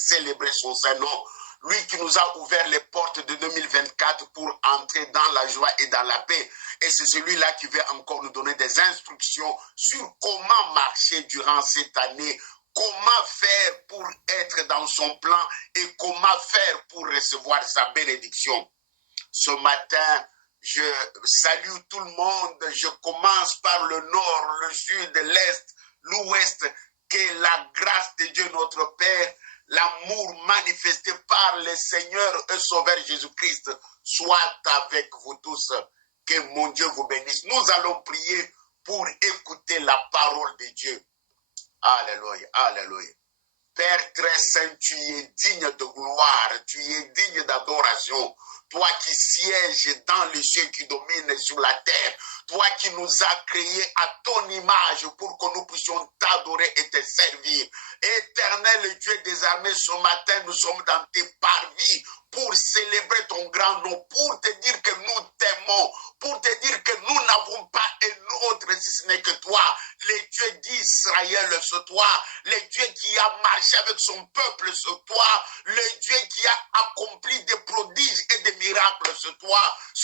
célébrer son Saint-Nom. Lui qui nous a ouvert les portes de 2024 pour entrer dans la joie et dans la paix. Et c'est celui-là qui veut encore nous donner des instructions sur comment marcher durant cette année, comment faire pour être dans son plan et comment faire pour recevoir sa bénédiction. Ce matin, je salue tout le monde. Je commence par le nord, le sud, l'est, l'ouest. Que la grâce de Dieu notre Père, l'amour manifesté par le Seigneur et Sauveur Jésus-Christ soit avec vous tous. Que mon Dieu vous bénisse. Nous allons prier pour écouter la parole de Dieu. Alléluia, alléluia. Père très saint, tu es digne de gloire, tu es digne d'adoration. Toi qui sièges dans les cieux, qui domines sur la terre. Toi qui nous as créés à ton image pour que nous puissions t'adorer et te servir. Éternel Dieu des armées, ce matin, nous sommes dans tes parvis pour célébrer ton grand nom, pour te dire que nous t'aimons, pour te dire que nous n'avons pas un autre si ce n'est que toi, le Dieu d'Israël, ce toi, le Dieu qui a marché avec son peuple, ce toi, le Dieu qui a accompli des prodiges et des miracles, ce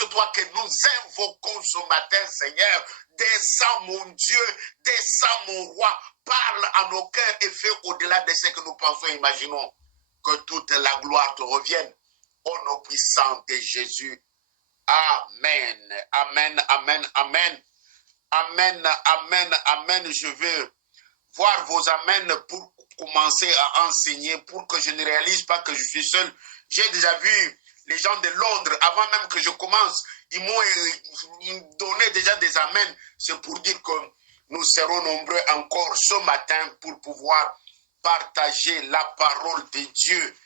toi que nous invoquons ce matin, Seigneur. Descends mon Dieu, descends mon roi, parle à nos cœurs et fais au-delà de ce que nous pensons et imaginons. Que toute la gloire te revienne. Au nom puissant de Jésus. Amen. Amen, amen, amen. Amen, amen, amen. Je veux voir vos amens pour commencer à enseigner, pour que je ne réalise pas que je suis seul. J'ai déjà vu les gens de Londres, avant même que je commence, ils m'ont donné déjà des amens. C'est pour dire que nous serons nombreux encore ce matin pour pouvoir partager la parole de Dieu.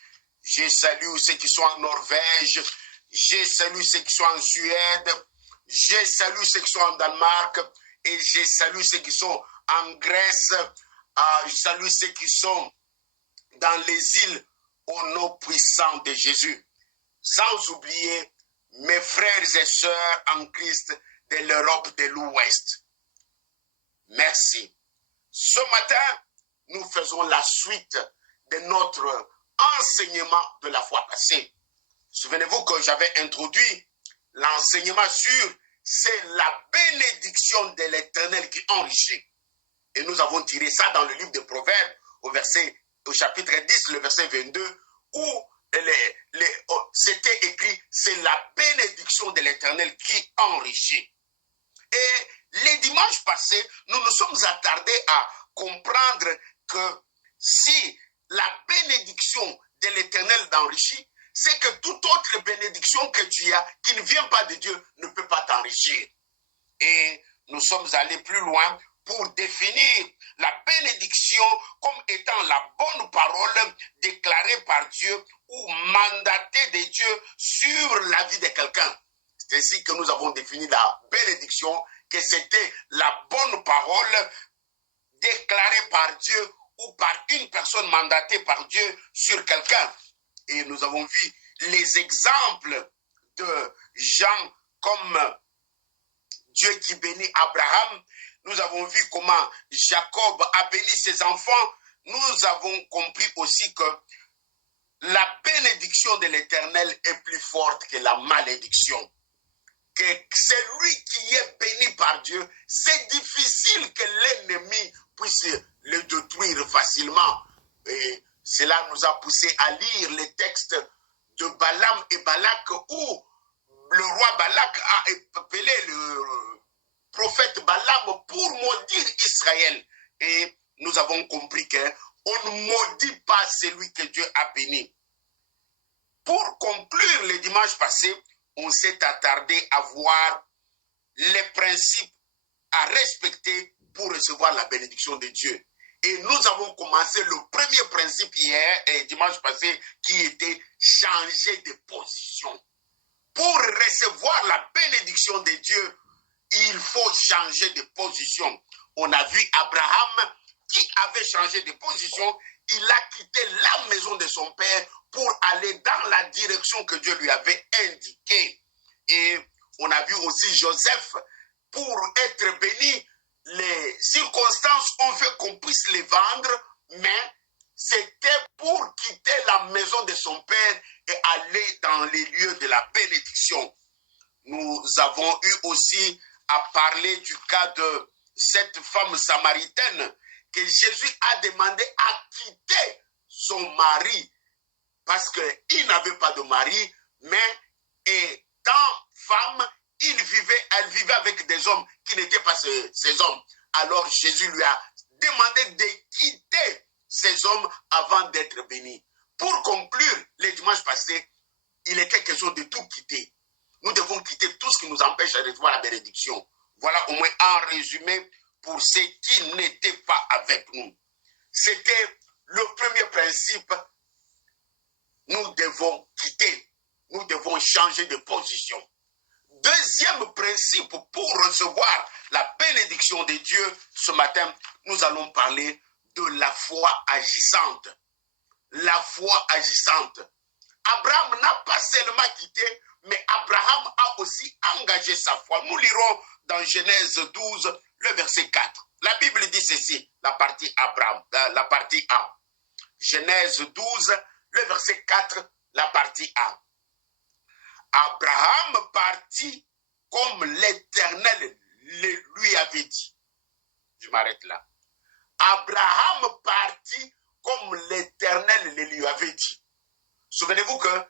Je salue ceux qui sont en Norvège, je salue ceux qui sont en Suède, je salue ceux qui sont en Danemark et je salue ceux qui sont en Grèce, je salue ceux qui sont dans les îles au nom puissant de Jésus. Sans oublier mes frères et sœurs en Christ de l'Europe de l'Ouest. Merci. Ce matin, nous faisons la suite de notre enseignement de la fois passée. Souvenez-vous que j'avais introduit l'enseignement sur c'est la bénédiction de l'Éternel qui enrichit. Et nous avons tiré ça dans le livre de Proverbes au chapitre 10, le verset 22, où c'était écrit c'est la bénédiction de l'Éternel qui enrichit. Et les dimanches passés, nous nous sommes attardés à comprendre que si la bénédiction de l'Éternel t'enrichit, c'est que toute autre bénédiction que tu as, qui ne vient pas de Dieu, ne peut pas t'enrichir. Et nous sommes allés plus loin pour définir la bénédiction comme étant la bonne parole déclarée par Dieu ou mandatée de Dieu sur la vie de quelqu'un. C'est ainsi que nous avons défini la bénédiction, que c'était la bonne parole déclarée par Dieu ou par une personne mandatée par Dieu sur quelqu'un. Et nous avons vu les exemples de gens comme Dieu qui bénit Abraham. Nous avons vu comment Jacob a béni ses enfants. Nous avons compris aussi que la bénédiction de l'Éternel est plus forte que la malédiction. Que celui qui est béni par Dieu, c'est difficile que l'ennemi puisse le détruire facilement. Et cela nous a poussé à lire les textes de Balaam et Balak où le roi Balak a appelé le prophète Balaam pour maudire Israël. Et nous avons compris qu'on ne maudit pas celui que Dieu a béni. Pour conclure le dimanche passé, on s'est attardé à voir les principes à respecter pour recevoir la bénédiction de Dieu. Et nous avons commencé le premier principe hier et dimanche passé qui était changer de position. Pour recevoir la bénédiction de Dieu, il faut changer de position. On a vu Abraham qui avait changé de position. Il a quitté la maison de son père pour aller dans la direction que Dieu lui avait indiquée. Et on a vu aussi Joseph, pour être béni, les circonstances ont fait qu'on puisse les vendre, mais c'était pour quitter la maison de son père et aller dans les lieux de la bénédiction. Nous avons eu aussi à parler du cas de cette femme samaritaine que Jésus a demandé à quitter son mari parce qu'il n'avait pas de mari, mais étant femme, elle vivait avec des hommes qui n'étaient pas ces hommes. Alors Jésus lui a demandé de quitter ces hommes avant d'être béni. Pour conclure, le dimanche passé, il était question de tout quitter. Nous devons quitter tout ce qui nous empêche de recevoir la bénédiction. Voilà au moins un résumé pour ceux qui n'étaient pas avec nous. C'était le premier principe. Nous devons quitter. Nous devons changer de position. Deuxième principe pour recevoir la bénédiction de Dieu, ce matin, nous allons parler de la foi agissante. La foi agissante. Abraham n'a pas seulement quitté, mais Abraham a aussi engagé sa foi. Nous lirons dans Genèse 12, le verset 4. La Bible dit ceci, la partie A. Genèse 12, le verset 4, la partie A. Abraham partit comme l'Éternel lui avait dit. Je m'arrête là. Abraham partit comme l'Éternel le lui avait dit. Souvenez-vous que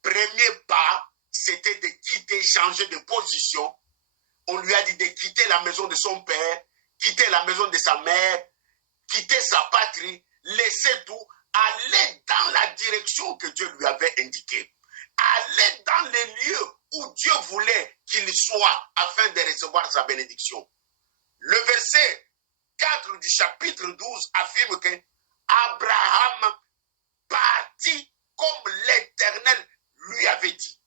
premier pas, c'était de quitter, changer de position. On lui a dit de quitter la maison de son père, quitter la maison de sa mère, quitter sa patrie, laisser tout, aller dans la direction que Dieu lui avait indiquée. Aller dans les lieux où Dieu voulait qu'il soit afin de recevoir sa bénédiction. Le verset 4 du chapitre 12 affirme que Abraham partit comme l'Éternel lui avait dit.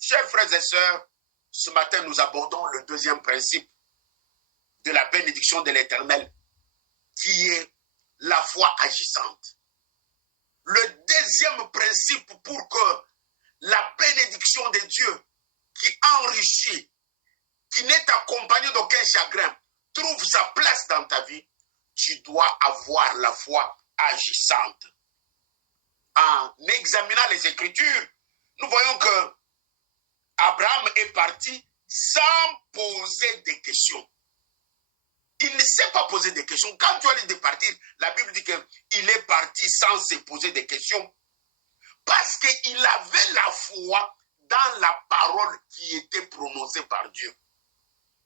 Chers frères et sœurs, ce matin nous abordons le deuxième principe de la bénédiction de l'Éternel, qui est la foi agissante. Le deuxième principe pour que la bénédiction de Dieu qui enrichit, qui n'est accompagnée d'aucun chagrin, trouve sa place dans ta vie, tu dois avoir la foi agissante. En examinant les Écritures, nous voyons que Abraham est parti sans poser de questions. Il ne s'est pas posé de questions. Quand tu as dit de partir, la Bible dit qu'il est parti sans se poser de questions. Parce qu'il avait la foi dans la parole qui était prononcée par Dieu.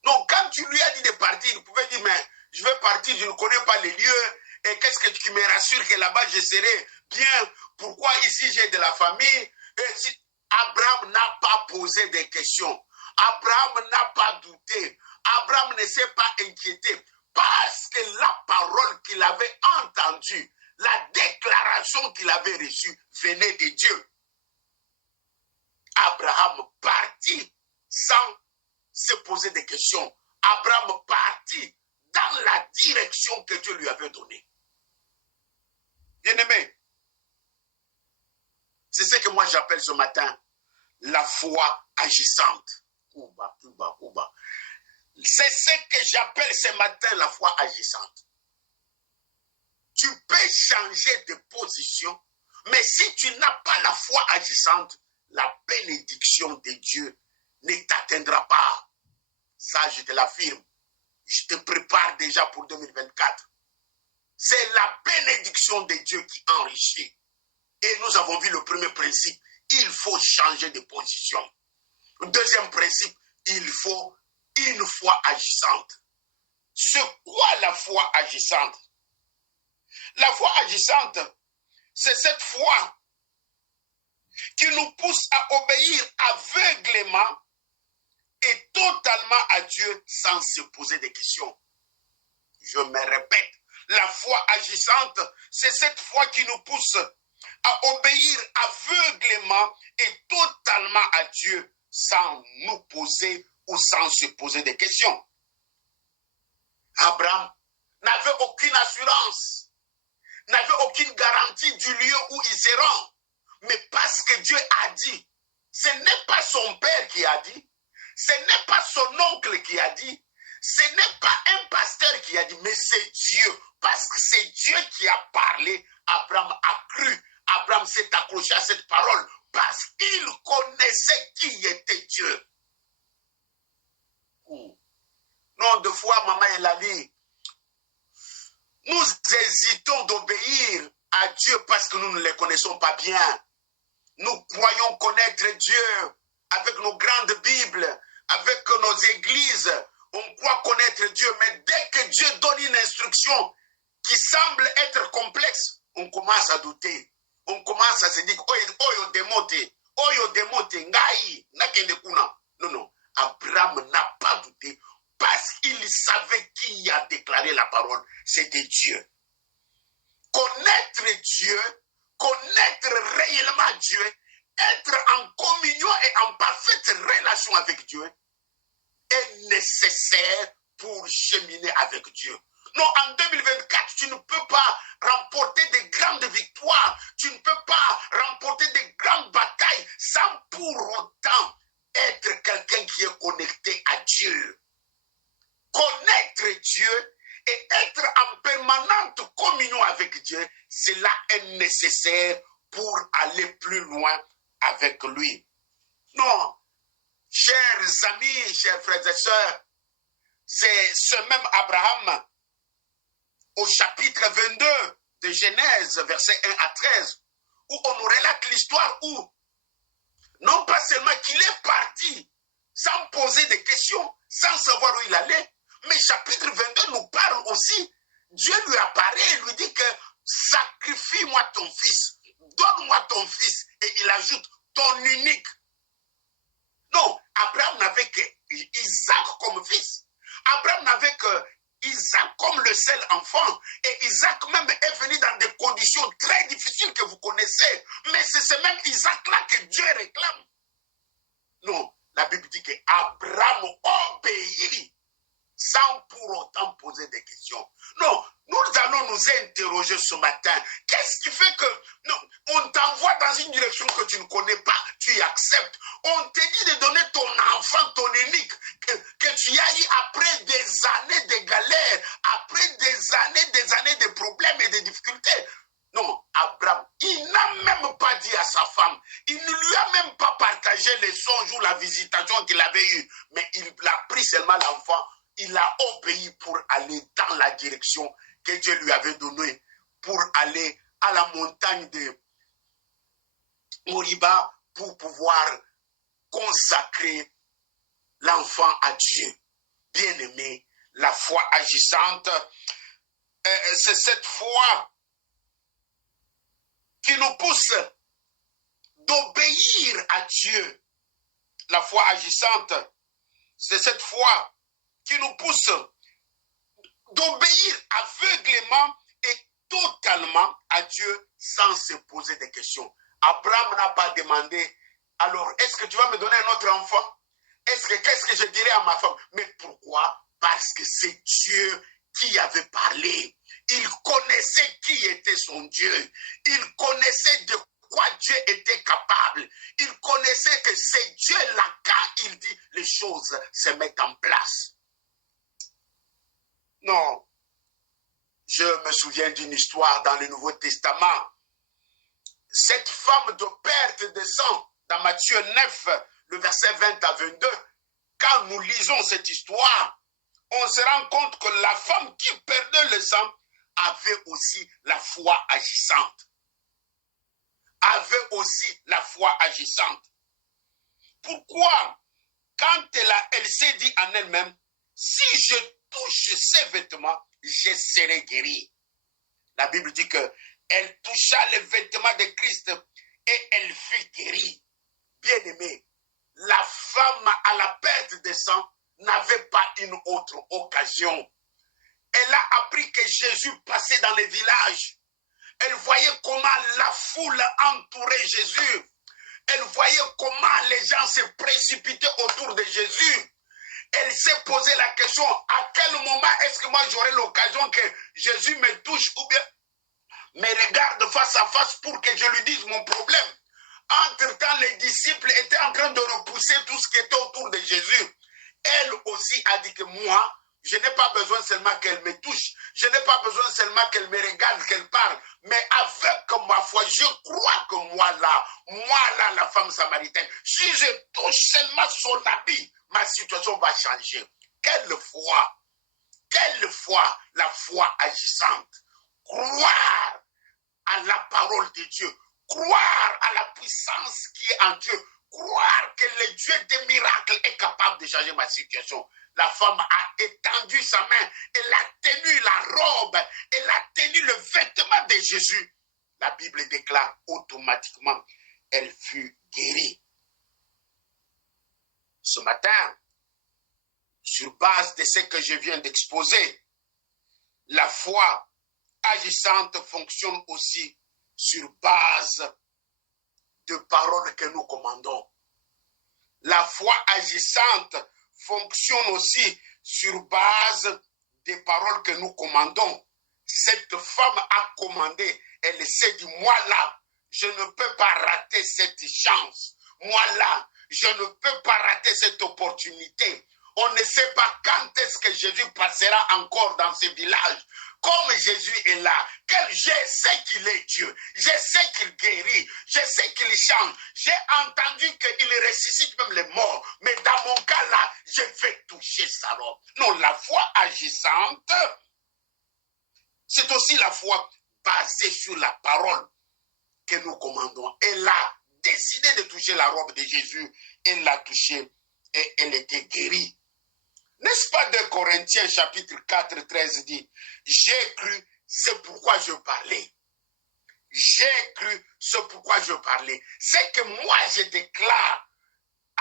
Donc, quand tu lui as dit de partir, il pouvait dire, mais je vais partir, je ne connais pas les lieux, et qu'est-ce que tu me rassures que là-bas je serai bien? Pourquoi ici j'ai de la famille? Abraham n'a pas posé de questions. Abraham n'a pas douté. Abraham ne s'est pas inquiété. Parce que la parole qu'il avait entendue, la déclaration qu'il avait reçue venait de Dieu. Abraham partit sans se poser de questions. Abraham partit dans la direction que Dieu lui avait donnée. Bien-aimé, c'est ce que moi j'appelle ce matin la foi agissante. C'est ce que j'appelle ce matin la foi agissante. Tu peux changer de position, mais si tu n'as pas la foi agissante, la bénédiction de Dieu ne t'atteindra pas. Ça, je te l'affirme. Je te prépare déjà pour 2024. C'est la bénédiction de Dieu qui enrichit. Et nous avons vu le premier principe. Il faut changer de position. Le deuxième principe, il faut une foi agissante. C'est quoi la foi agissante? La foi agissante, c'est cette foi qui nous pousse à obéir aveuglément et totalement à Dieu sans se poser de questions. Je me répète, la foi agissante, c'est cette foi qui nous pousse à obéir aveuglément et totalement à Dieu sans nous poser ou sans se poser des questions. Abraham n'avait aucune assurance, n'avait aucune garantie du lieu où il se rend. Mais parce que Dieu a dit, ce n'est pas son père qui a dit, ce n'est pas son oncle qui a dit, ce n'est pas un pasteur qui a dit, mais c'est Dieu. Parce que c'est Dieu qui a parlé, Abraham a cru. Abraham Abraham s'est accroché à cette parole parce qu'il connaissait qui était Dieu. Non, deux fois, maman Elali, nous hésitons d'obéir à Dieu parce que nous ne les connaissons pas bien. Nous croyons connaître Dieu avec nos grandes Bibles, avec nos églises. On croit connaître Dieu, mais dès que Dieu donne une instruction qui semble être complexe, on commence à douter. On commence à se dire, oyo demote, ngai, nakende kuna. Non, non. Abraham n'a pas douté parce qu'il savait qui a déclaré la parole. C'était Dieu. Connaître Dieu, connaître réellement Dieu, être en communion et en parfaite relation avec Dieu est nécessaire pour cheminer avec Dieu. Non, en 2024, tu ne peux pas remporter de grandes victoires, tu ne peux pas remporter de grandes batailles sans pour autant être quelqu'un qui est connecté à Dieu. Connaître Dieu et être en permanente communion avec Dieu, cela est nécessaire pour aller plus loin avec lui. Non, chers amis, chers frères et sœurs, c'est ce même Abraham, au chapitre 22 de Genèse, versets 1 à 13, où on nous relate l'histoire où, non pas seulement qu'il est parti sans poser de questions, sans savoir où il allait, mais chapitre 22 nous parle aussi, Dieu lui apparaît et lui dit que sacrifie-moi ton fils, donne-moi ton fils, et il ajoute ton unique. Non, Abraham n'avait que Isaac comme fils. Abraham n'avait que Isaac comme le seul enfant. Et Isaac même est venu dans des conditions très difficiles que vous connaissez. Mais c'est ce même Isaac-là que Dieu réclame. Non, la Bible dit qu'Abraham obéit sans pour autant poser des questions. Non, nous allons nous interroger ce matin. Qu'est-ce qui fait que non, on t'envoie dans une direction que tu ne connais pas, tu y acceptes. On te dit de donner ton enfant, ton unique, que tu y ailles après des années de galères, après des années de problèmes et de difficultés. Non, Abraham, il n'a même pas dit à sa femme, il ne lui a même pas partagé les songes ou la visitation qu'il avait eue, mais il a pris seulement l'enfant. Il a obéi pour aller dans la direction que Dieu lui avait donnée, pour aller à la montagne de Moriba pour pouvoir consacrer l'enfant à Dieu. Bien-aimé, la foi agissante, c'est cette foi qui nous pousse d'obéir à Dieu. La foi agissante, c'est cette foi qui nous pousse d'obéir aveuglément et totalement à Dieu sans se poser des questions. Abraham n'a pas demandé, alors est-ce que tu vas me donner un autre enfant? Qu'est-ce que je dirais à ma femme? Mais pourquoi? Parce que c'est Dieu qui avait parlé. Il connaissait qui était son Dieu. Il connaissait de quoi Dieu était capable. Il connaissait que c'est Dieu là, quand il dit, les choses se mettent en place. Non, je me souviens d'une histoire dans le Nouveau Testament. Cette femme de perte de sang, dans Matthieu 9, le verset 20 à 22, quand nous lisons cette histoire, on se rend compte que la femme qui perdait le sang avait aussi la foi agissante. Avait aussi la foi agissante. Pourquoi? Quand elle s'est dit en elle-même, si je touche ses vêtements, je serai guéri. La Bible dit qu'elle toucha les vêtements de Christ et elle fut guérie. Bien-aimée, la femme à la perte de sang n'avait pas une autre occasion. Elle a appris que Jésus passait dans les villages. Elle voyait comment la foule entourait Jésus. Elle voyait comment les gens se précipitaient autour de Jésus. Elle s'est posé la question, à quel moment est-ce que moi j'aurai l'occasion que Jésus me touche ou bien me regarde face à face pour que je lui dise mon problème. Entre-temps, les disciples étaient en train de repousser tout ce qui était autour de Jésus. Elle aussi a dit que moi, Je n'ai pas besoin seulement qu'elle me touche. Je n'ai pas besoin seulement qu'elle me regarde, qu'elle parle. Mais avec ma foi, je crois que moi là, la femme samaritaine, si je touche seulement son habit, ma situation va changer. Quelle foi, la foi agissante. Croire à la parole de Dieu. Croire à la puissance qui est en Dieu. Croire que le Dieu des miracles est capable de changer ma situation. La femme a étendu sa main, elle a tenu la robe, elle a tenu le vêtement de Jésus. La Bible déclare automatiquement, elle fut guérie. Ce matin, sur base de ce que je viens d'exposer, la foi agissante fonctionne aussi sur base de paroles que nous commandons. La foi agissante fonctionne aussi sur base des paroles que nous commandons. Cette femme a commandé, elle s'est dit, moi là, je ne peux pas rater cette chance. Moi là, je ne peux pas rater cette opportunité. On ne sait pas quand est-ce que Jésus passera encore dans ce village. Comme Jésus est là, je sais qu'il est Dieu, je sais qu'il guérit, je sais qu'il change. J'ai entendu qu'il ressuscite même les morts, mais dans mon cas là, je vais toucher sa robe. Non, la foi agissante, c'est aussi la foi basée sur la parole que nous commandons. Elle a décidé de toucher la robe de Jésus, elle l'a touchée et elle était guérie. N'est-ce pas 2 Corinthiens chapitre 4, 13 dit, j'ai cru, c'est pourquoi je parlais. J'ai cru, c'est pourquoi je parlais. C'est que moi je déclare,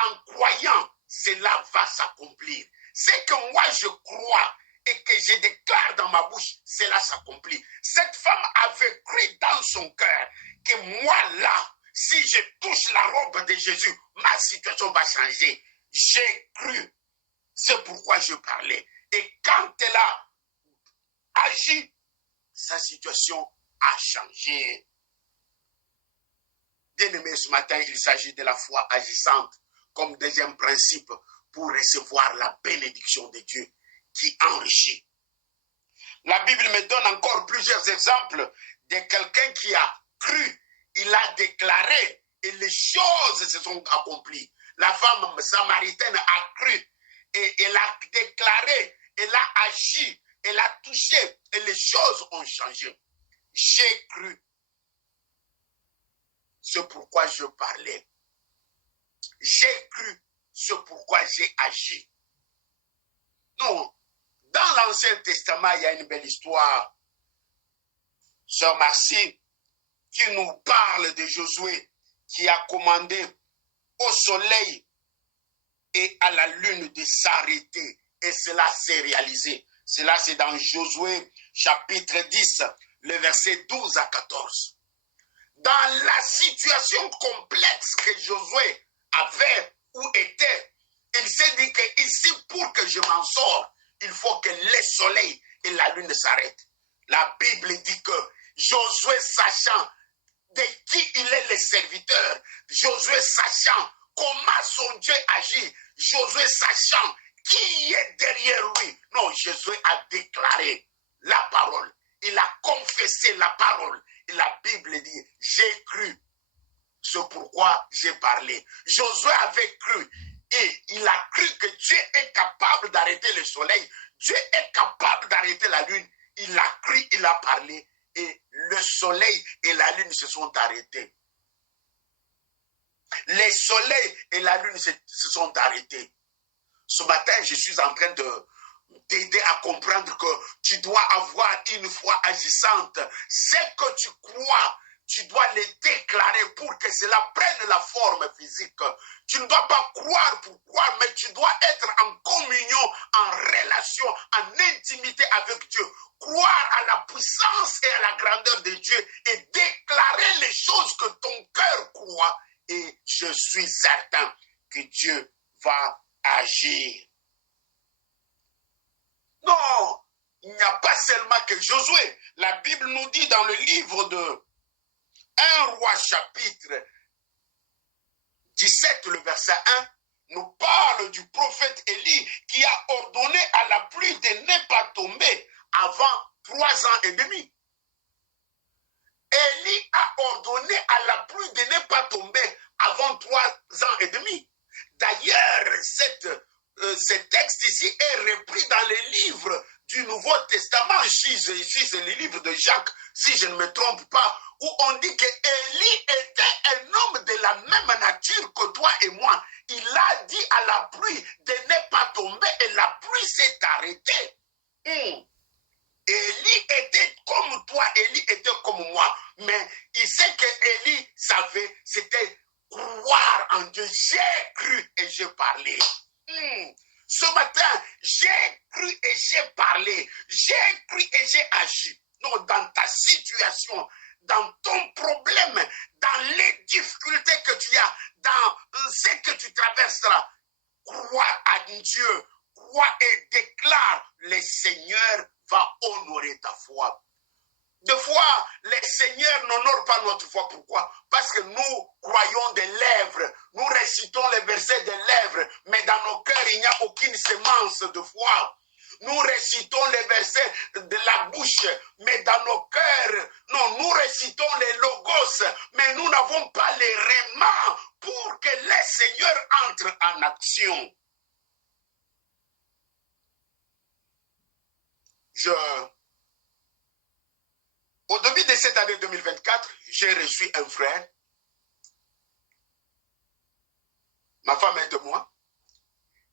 en croyant, cela va s'accomplir. C'est que moi je crois et que je déclare dans ma bouche, cela s'accomplit. Cette femme avait cru dans son cœur que moi là, si je touche la robe de Jésus, ma situation va changer. J'ai cru. C'est pourquoi je parlais. Et quand elle a agi, sa situation a changé. Bien-aimés, ce matin, il s'agit de la foi agissante comme deuxième principe pour recevoir la bénédiction de Dieu qui enrichit. La Bible me donne encore plusieurs exemples de quelqu'un qui a cru, il a déclaré et les choses se sont accomplies. La femme samaritaine a cru. Et elle a déclaré, elle a agi, elle a touché et les choses ont changé. J'ai cru. C'est pourquoi je parlais. J'ai cru. C'est pourquoi j'ai agi. Non. Dans l'Ancien Testament, il y a une belle histoire. Sœur Marcie, qui nous parle de Josué, qui a commandé au soleil et à la lune de s'arrêter. Et cela s'est réalisé. Cela, c'est dans Josué, chapitre 10, le verset 12 à 14. Dans la situation complexe que Josué avait ou était, il s'est dit que ici, pour que je m'en sorte, il faut que le soleil et la lune s'arrêtent. La Bible dit que Josué, sachant de qui il est le serviteur, Josué, sachant comment son Dieu agit, Josué sachant qui est derrière lui. Non, Josué a déclaré la parole. Il a confessé la parole. Et la Bible dit, j'ai cru. C'est pourquoi j'ai parlé. Josué avait cru. Et il a cru que Dieu est capable d'arrêter le soleil. Dieu est capable d'arrêter la lune. Il a cru, il a parlé. Et le soleil et la lune se sont arrêtés. Les soleils et la lune se sont arrêtés. Ce matin, je suis en train de t'aider à comprendre que tu dois avoir une foi agissante. Ce que tu crois, tu dois le déclarer pour que cela prenne la forme physique. Tu ne dois pas croire pour croire, mais tu dois être en communion, en relation, en intimité avec Dieu. Croire à la puissance et à la grandeur de Dieu et déclarer les choses que ton cœur croit. Et je suis certain que Dieu va agir. Non, il n'y a pas seulement que Josué. La Bible nous dit dans le livre de 1 Roi chapitre 17, le verset 1, nous parle du prophète Élie qui a ordonné à la pluie de ne pas tomber avant 3 ans et demi. Élie a ordonné à la pluie de ne pas tomber avant 3 ans et demi. D'ailleurs, ce texte ici est repris dans les livres du Nouveau Testament. Ici, c'est le livre de Jacques, si je ne me trompe pas, où on dit que Élie était un homme de la même nature que toi et moi. Il a dit à la pluie de ne pas tomber et la pluie s'est arrêtée. Élie était comme toi, Élie était comme moi. Mais il sait que Élie savait, c'était croire en Dieu. J'ai cru et j'ai parlé. Ce matin, j'ai cru et j'ai parlé. J'ai cru et j'ai agi. Non, dans ta situation, dans ton problème, dans les difficultés que tu as, dans ce que tu traverseras, crois à Dieu, crois et déclare, le Seigneur va honorer ta foi. Des fois, le Seigneur n'honore pas notre foi. Pourquoi? Parce que nous croyons des lèvres, nous récitons les versets des lèvres, mais dans nos cœurs, il n'y a aucune semence de foi. Nous récitons les versets de la bouche, mais dans nos cœurs, non, nous récitons les logos, mais nous n'avons pas les rémants pour que le Seigneur entre en action. Au début de cette année 2024, j'ai reçu un frère, ma femme et moi,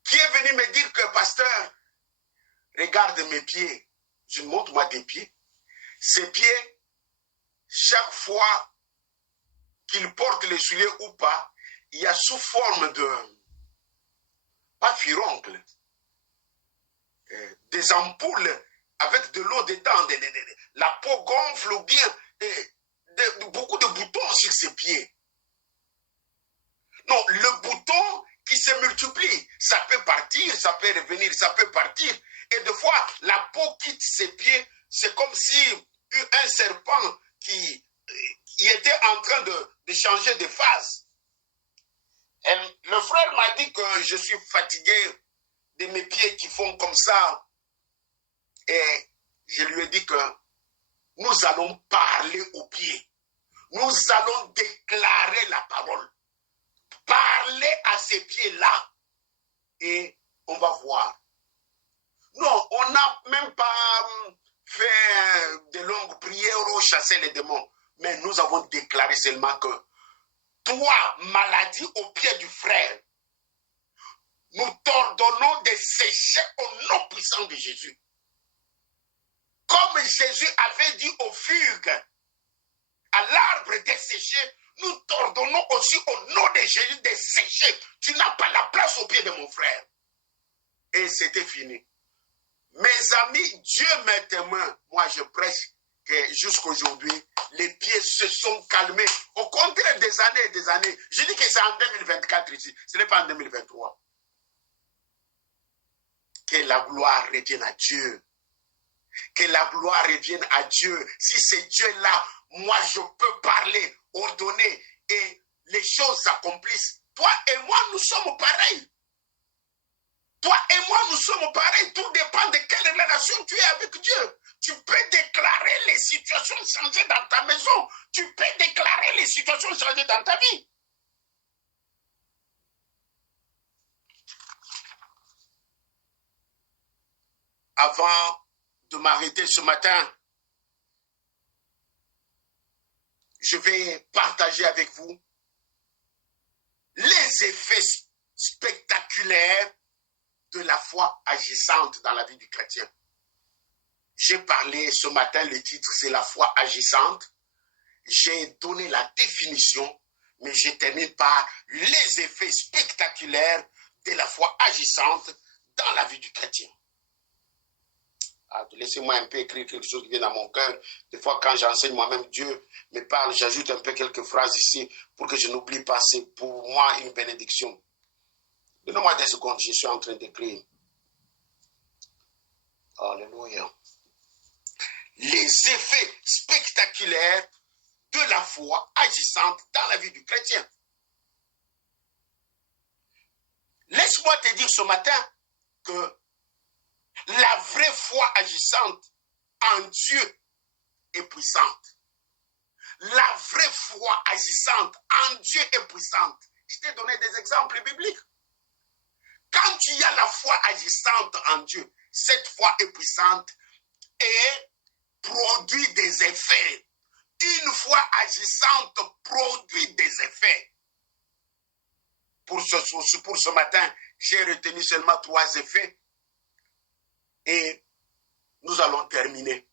qui est venu me dire que, pasteur, regarde mes pieds, je montre-moi des pieds. Ces pieds, chaque fois qu'il porte les souliers ou pas, il y a sous forme de, pas furoncle, des ampoules avec de l'eau dedans, la peau gonfle ou bien beaucoup de boutons sur ses pieds. Non, le bouton qui se multiplie, ça peut partir, ça peut revenir, ça peut partir. Et des fois, la peau quitte ses pieds, c'est comme si un serpent qui était en train de changer de phase. Et le frère m'a dit que je suis fatigué de mes pieds qui font comme ça. Et je lui ai dit que nous allons parler aux pieds. Nous allons déclarer la parole. Parler à ces pieds-là. Et on va voir. Non, on n'a même pas fait de longues prières ou chasser les démons. Mais nous avons déclaré seulement que toi, maladie au pied du frère, nous t'ordonnons de sécher au nom puissant de Jésus. Comme Jésus avait dit aux figues, à l'arbre desséché, nous t'ordonnons aussi au nom de Jésus de sécher. Tu n'as pas la place au pied de mon frère. Et c'était fini. Mes amis, Dieu m'est témoin. Moi, je prêche que jusqu'aujourd'hui, les pieds se sont calmés. Au contraire des années et des années. Je dis que c'est en 2024 ici. Ce n'est pas en 2023. Que la gloire revienne à Dieu. Que la gloire revienne à Dieu. Si c'est Dieu-là, moi je peux parler, ordonner et les choses s'accomplissent. Toi et moi, nous sommes pareils. Toi et moi, nous sommes pareils. Tout dépend de quelle relation tu es avec Dieu. Tu peux déclarer les situations changées dans ta maison. Tu peux déclarer les situations changées dans ta vie. Avant de m'arrêter ce matin, je vais partager avec vous les effets spectaculaires de la foi agissante dans la vie du chrétien. J'ai parlé ce matin, le titre c'est la foi agissante. J'ai donné la définition, mais je termine par les effets spectaculaires de la foi agissante dans la vie du chrétien. Laissez-moi un peu écrire quelque chose qui vient dans mon cœur. Des fois, quand j'enseigne moi-même, Dieu me parle, j'ajoute un peu quelques phrases ici pour que je n'oublie pas. C'est pour moi une bénédiction. Donnez-moi des secondes, je suis en train d'écrire. Alléluia. Les effets spectaculaires de la foi agissante dans la vie du chrétien. Laisse-moi te dire ce matin que la vraie foi agissante en Dieu est puissante. La vraie foi agissante en Dieu est puissante. Je t'ai donné des exemples bibliques. Quand tu as la foi agissante en Dieu, cette foi est puissante et produit des effets. Une foi agissante produit des effets. Pour ce matin, j'ai retenu seulement 3 effets et nous allons terminer.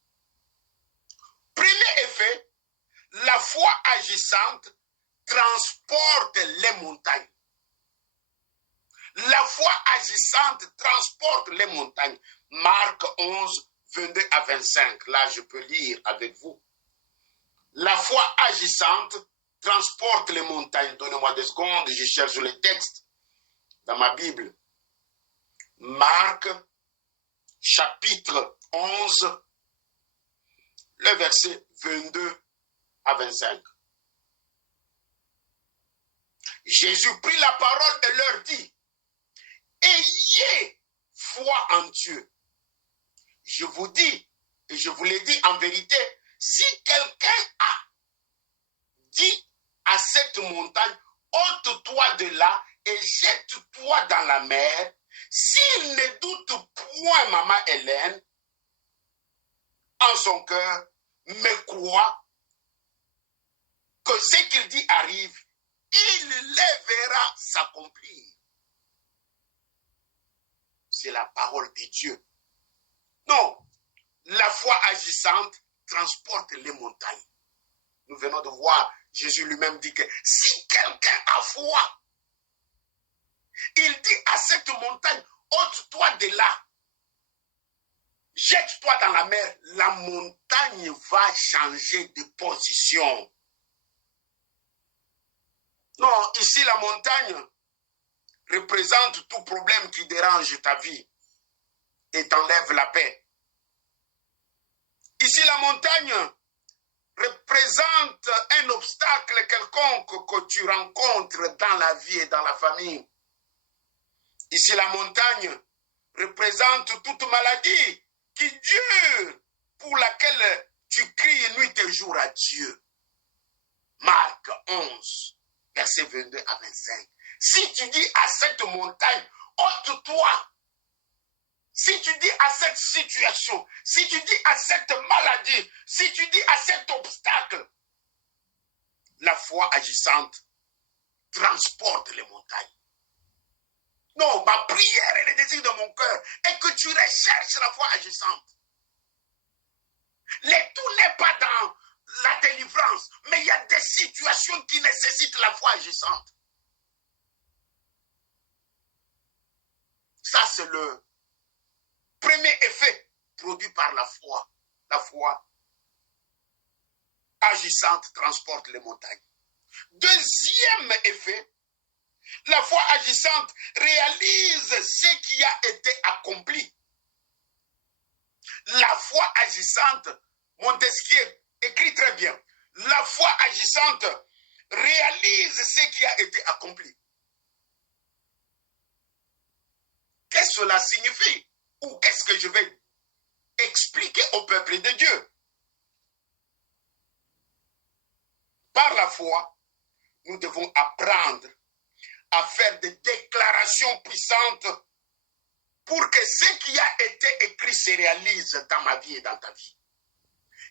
Premier effet, la foi agissante transporte les montagnes. La foi agissante transporte les montagnes. Marc 11, 22 à 25. Là, je peux lire avec vous. La foi agissante transporte les montagnes. Donnez-moi 2 secondes, je cherche le texte dans ma Bible. Marc, chapitre 11, le verset 22 à 25. Jésus prit la parole et leur dit, ayez foi en Dieu. Je vous dis, et je vous l'ai dit en vérité, si quelqu'un a dit à cette montagne, ôte-toi de là et jette-toi dans la mer, s'il ne doute point, maman Hélène, en son cœur, mais croit que ce qu'il dit arrive, il les verra s'accomplir. C'est la parole de Dieu. Non, la foi agissante transporte les montagnes. Nous venons de voir, Jésus lui-même dit que si quelqu'un a foi, il dit à cette montagne, ôte-toi de là, jette-toi dans la mer, la montagne va changer de position. Non, ici la montagne représente tout problème qui dérange ta vie et t'enlève la paix. Ici la montagne représente un obstacle quelconque que tu rencontres dans la vie et dans la famille. Ici la montagne représente toute maladie qui dure, pour laquelle tu cries nuit et jour à Dieu. Marc 11, verset 22 à 25. Si tu dis à cette montagne, ôte-toi. Si tu dis à cette situation, si tu dis à cette maladie, si tu dis à cet obstacle, la foi agissante transporte les montagnes. Non, ma prière et le désir de mon cœur est que tu recherches la foi agissante. Le tout n'est pas dans la délivrance, mais il y a des situations qui nécessitent la foi agissante. Ça, c'est le premier effet produit par la foi. La foi agissante transporte les montagnes. Deuxième effet, la foi agissante réalise ce qui a été accompli. La foi agissante, Montesquieu écrit très bien, la foi agissante réalise ce qui a été accompli. Qu'est-ce que cela signifie? Ou qu'est-ce que je vais expliquer au peuple de Dieu? Par la foi, nous devons apprendre à faire des déclarations puissantes pour que ce qui a été écrit se réalise dans ma vie et dans ta vie.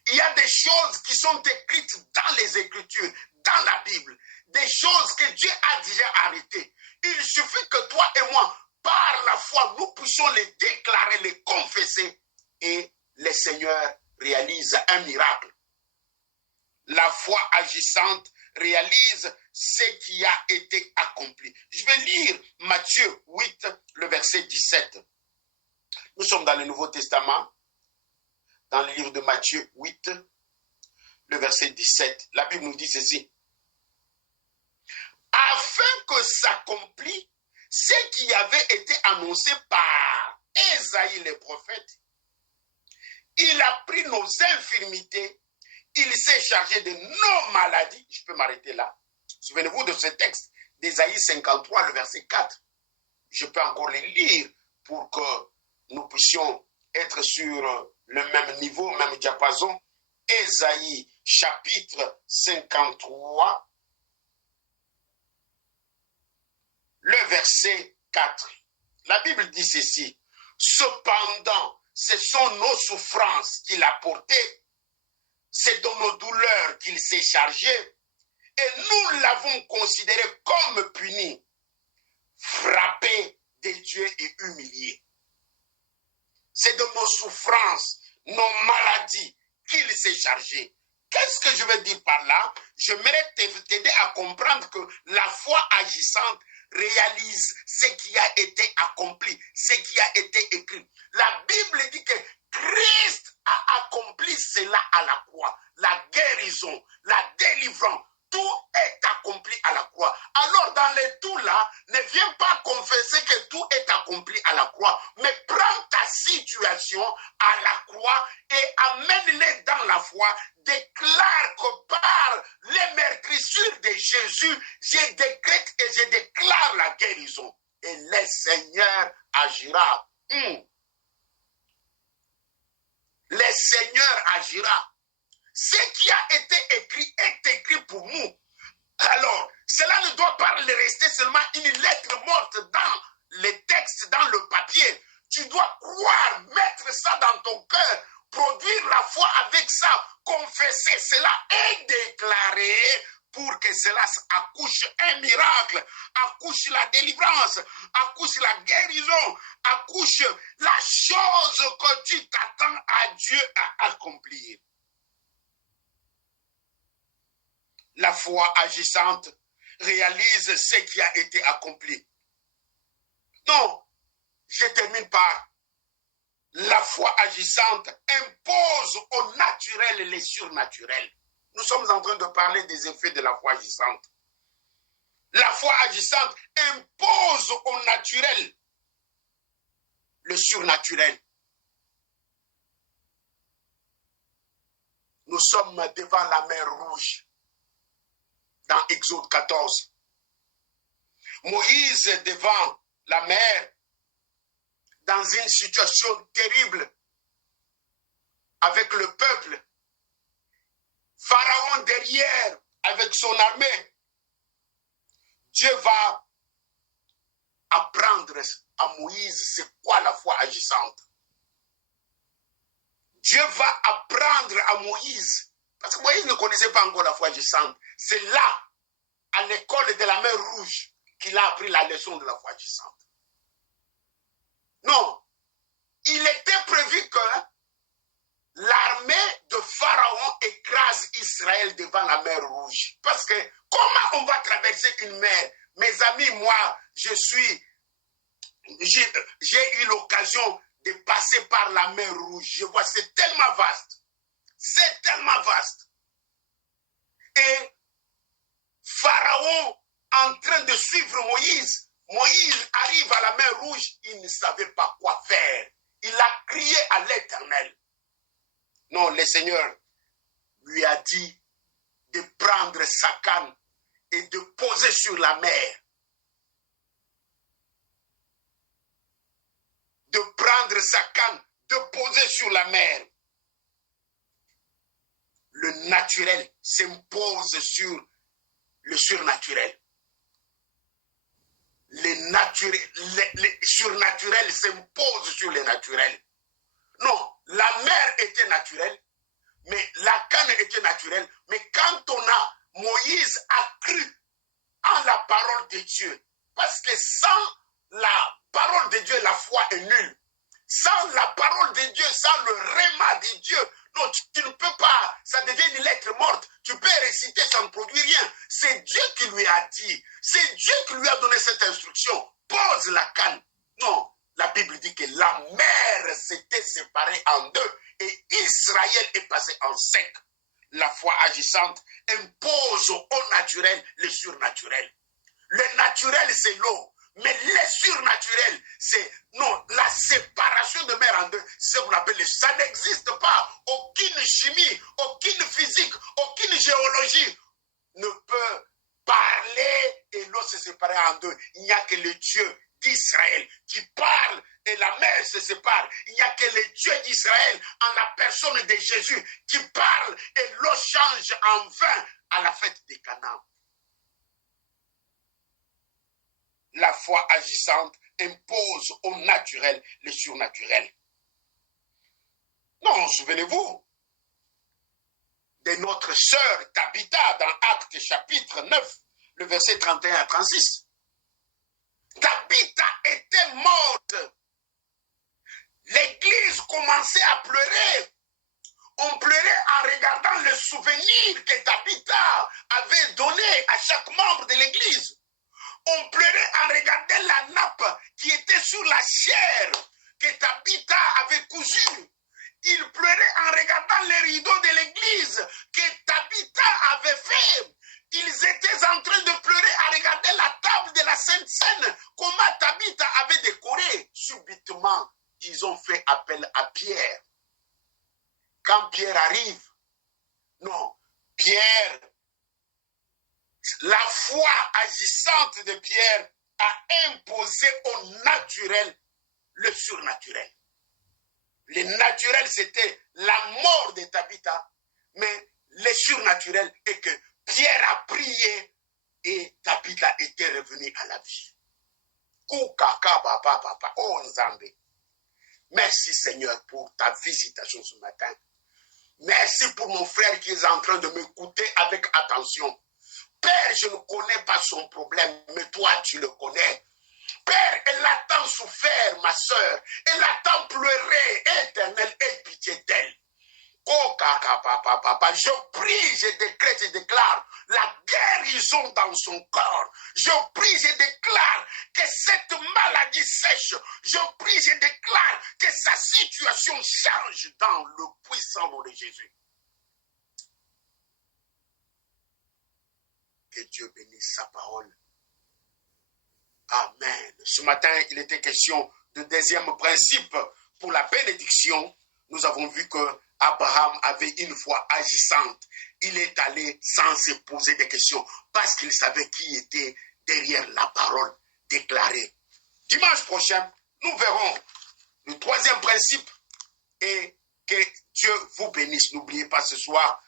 Il y a des choses qui sont écrites dans les Écritures, dans la Bible, des choses que Dieu a déjà arrêtées. Il suffit que toi et moi, par la foi, nous puissions les déclarer, les confesser, et le Seigneur réalise un miracle. La foi agissante réalise ce qui a été accompli. Je vais lire Matthieu 8, le verset 17. Nous sommes dans le Nouveau Testament, dans le livre de Matthieu 8, le verset 17. La Bible nous dit ceci. Afin que s'accomplisse ce qui avait été annoncé par Ésaïe le prophète, il a pris nos infirmités, il s'est chargé de nos maladies. Je peux m'arrêter là. Souvenez-vous de ce texte d'Ésaïe 53, le verset 4. je peux encore les lire pour que nous puissions être sur le même niveau, même diapason. Ésaïe chapitre 53, le verset 4. La Bible dit ceci: cependant, ce sont nos souffrances qu'il a portées, c'est de nos douleurs qu'il s'est chargé, et nous l'avons considéré comme puni, frappé de Dieu et humilié. C'est de nos souffrances, nos maladies qu'il s'est chargé. Qu'est-ce que je veux dire par là? Je mérite t'aider à comprendre que la foi agissante réalise ce qui a été accompli, ce qui a été écrit. La Bible dit que Christ a accompli cela à la croix. La guérison, la délivrance, tout est accompli à la croix. Alors dans les tout là, ne viens pas confesser que tout est accompli à la croix, mais prends ta situation à la croix et amène-les dans la foi. Déclare que par les meurtrissures de Jésus, je décrète et je déclare la guérison. Et le Seigneur agira. Le Seigneur agira. Ce qui a été écrit est écrit pour nous. Alors, cela ne doit pas rester seulement une lettre morte dans les textes, dans le papier. Tu dois croire, mettre ça dans ton cœur, produire la foi avec ça, confesser cela et déclarer pour que cela accouche un miracle, accouche la délivrance, accouche la guérison, accouche la chose que tu t'attends à Dieu à accomplir. La foi agissante réalise ce qui a été accompli. Non, je termine par la foi agissante impose au naturel les surnaturels. Nous sommes en train de parler des effets de la foi agissante. La foi agissante impose au naturel le surnaturel. Nous sommes devant la mer Rouge. Dans Exode 14. Moïse devant la mer, dans une situation terrible, avec le peuple. Pharaon derrière, avec son armée. Dieu va apprendre à Moïse c'est quoi la foi agissante. Dieu va apprendre à Moïse, parce que Moïse ne connaissait pas encore la foi agissante. C'est là, à l'école de la mer Rouge, qu'il a appris la leçon de la foi agissante. Non, il était prévu que l'armée de Pharaon écrase Israël devant la mer Rouge. Parce que comment on va traverser une mer? Mes amis, moi, j'ai eu l'occasion de passer par la mer Rouge. Je vois, c'est tellement vaste. C'est tellement vaste. Et Pharaon, en train de suivre Moïse, Moïse arrive à la mer Rouge, il ne savait pas quoi faire. Il a crié à l'Éternel. Non, le Seigneur lui a dit de prendre sa canne et de poser sur la mer. De prendre sa canne, de poser sur la mer. Le naturel s'impose sur le surnaturel. Les surnaturels s'imposent sur les naturels. Non, la mer était naturelle, mais la canne était naturelle. Mais quand Moïse a cru en la parole de Dieu, parce que sans la parole de Dieu, la foi est nulle. Sans la parole de Dieu, sans le réma de Dieu, non, tu ne peux pas, ça devient une lettre morte. Tu peux réciter, ça ne produit rien. C'est Dieu qui lui a dit, c'est Dieu qui lui a donné cette instruction. Pose la canne. Non, la Bible dit que la mer s'était séparée en deux et Israël est passé en sec. La foi agissante impose au naturel le surnaturel. Le naturel, c'est l'eau. Mais le surnaturel, c'est non, la séparation de mer en deux, c'est ce qu'on appelle, ça n'existe pas. Aucune chimie, aucune physique, aucune géologie ne peut parler et l'eau se séparer en deux. Il n'y a que le Dieu d'Israël qui parle et la mer se sépare. Il n'y a que le Dieu d'Israël en la personne de Jésus qui parle et l'eau change en vin à la fête des Canaan. La foi agissante impose au naturel le surnaturel. Non, souvenez-vous de notre sœur Tabitha dans Actes chapitre 9, le verset 31 à 36. Tabitha était morte. L'église commençait à pleurer. On pleurait en regardant le souvenir que Tabitha avait donné à chaque membre de l'église. On pleurait en regardant la nappe qui était sur la chair que Tabitha avait cousue. Il pleurait en regardant les rideaux de l'église que Tabitha avait fait. Ils étaient en train de pleurer en regardant la table de la Sainte Seine, comment Tabitha avait décoré. Subitement, ils ont fait appel à Pierre. Quand Pierre arrive, non, Pierre, la foi agissante de Pierre a imposé au naturel le surnaturel. Le naturel, c'était la mort de Tabitha, mais le surnaturel est que Pierre a prié et Tabitha était revenue à la vie. Oh Nzambe. Merci Seigneur pour ta visitation ce matin. Merci pour mon frère qui est en train de m'écouter avec attention. Père, je ne connais pas son problème, mais toi, tu le connais. Père, elle a tant souffert, ma soeur. Elle a tant pleuré. Éternel, aie pitié d'elle. Oh, papa, je prie, je décrète, je déclare la guérison dans son corps. Je prie, je déclare que cette maladie sèche. Je prie, je déclare que sa situation change dans le puissant nom de Jésus. Que Dieu bénisse sa parole. Amen. Ce matin, il était question de deuxième principe pour la bénédiction. Nous avons vu que Abraham avait une foi agissante. Il est allé sans se poser de questions parce qu'il savait qui était derrière la parole déclarée. Dimanche prochain, nous verrons le troisième principe et que Dieu vous bénisse. N'oubliez pas ce soir